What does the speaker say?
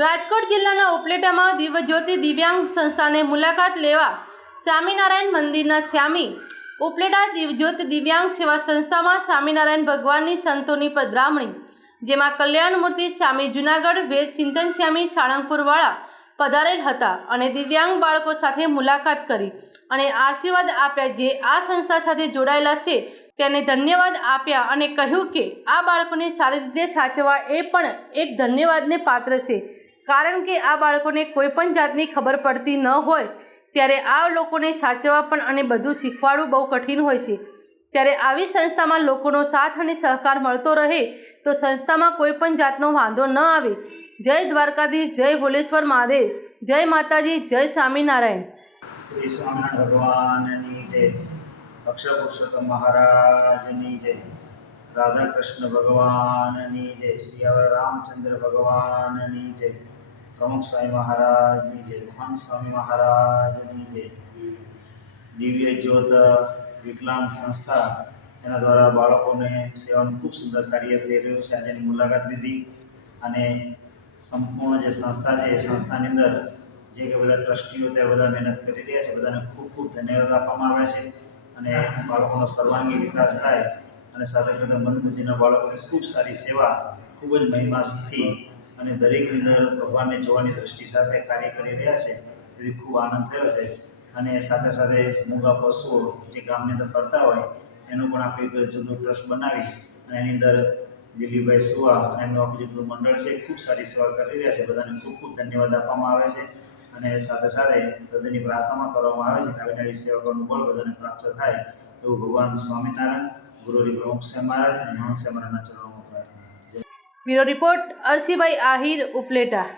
રાજકોટ જિલ્લાના ઉપલેટામાં દિવ્યજ્યોતિ દિવ્યાંગ સંસ્થાને મુલાકાત લેવા સ્વામિનારાયણ મંદિરના સ્વામી ઉપલેટા દિવ્યજ્યોતિ દિવ્યાંગ સેવા સંસ્થામાં સ્વામિનારાયણ ભગવાનની સંતોની પધરામણી, જેમાં કલ્યાણમૂર્તિ સ્વામી જૂનાગઢ વેદ ચિંતન સ્વામી સાળંગપુરવાળા પધારેલ હતા અને દિવ્યાંગ બાળકો સાથે મુલાકાત કરી અને આશીર્વાદ આપ્યા. જે આ સંસ્થા સાથે જોડાયેલા છે તેને ધન્યવાદ આપ્યા અને કહ્યું કે આ બાળકોને સારી રીતે સાચવવા એ પણ એક ધન્યવાદને પાત્ર છે, કારણ કે આ બાળકોને કોઈ પણ જાતની ખબર પડતી ન હોય ત્યારે આ લોકોને સાચવવા પણ અને બધું શીખવાડવું બહુ કઠિન હોય છે. ત્યારે આવી સંસ્થામાં લોકોનો સાથ અને સહકાર મળતો રહે તો સંસ્થામાં કોઈ પણ જાતનો વાંધો ન આવે. જય દ્વારકાધીશ, જય ભોલેશ્વર મહાદેવ, જય માતાજી, જય સ્વામિનારાયણ. શ્રી સ્વામિનારાયણ ભગવાનની જય, અક્ષર પુરુષોત્તમ મહારાજની જય, રાધા કૃષ્ણ ભગવાનની જય, સિયાવર રામચંદ્ર ભગવાનની જય, પ્રમુખ સ્વામી મહારાજની જય, મહંત સ્વામી મહારાજની જય. દિવ્ય જ્યોત વિકલાંગ સંસ્થા એના દ્વારા બાળકોને સેવાનું ખૂબ સુંદર કાર્ય થઈ રહ્યું છે. આજની મુલાકાત લીધી અને સંપૂર્ણ જે સંસ્થા છે એ સંસ્થાની અંદર જે કે બધા ટ્રસ્ટીઓ ત્યાં બધા મહેનત કરી રહ્યા છે, બધાને ખૂબ ખૂબ ધન્યવાદ આપવામાં આવે છે અને બાળકોનો સર્વાંગી વિકાસ થાય અને સાથે સાથે મંદબુદ્ધિના બાળકોની ખૂબ સારી સેવા, ખૂબ જ મહિમાથી અને દરેકની અંદર ભગવાનને જોવાની દૃષ્ટિ સાથે કાર્ય કરી રહ્યા છે. તેથી ખૂબ આનંદ થયો છે અને સાથે સાથે મૂંગા પશુઓ જે ગામની અંદર ફરતા હોય એનું પણ આપણે એક જુદું ટ્રસ્ટ બનાવી અને એની અંદર દિલીપભાઈ સુવા અને એમનું આખું જે બધું મંડળ છે ખૂબ સારી સેવા કરી રહ્યા છે. બધાને ખૂબ ખૂબ ધન્યવાદ આપવામાં આવે છે અને સાથે સાથે બધાની પ્રાર્થનામાં કરવામાં આવે છે કે આવી નવી સેવા કરવાનું બળ બધાને પ્રાપ્ત થાય એવું ભગવાન સ્વામિનારાયણ, ગુરુરી પ્રમુખ સ્વામી મહારાજ અને મહંત સ્વામી મહારાજના ચરણોમાં પ્રાર્થના. Bureau report Arsibhai Ahir, Upleta.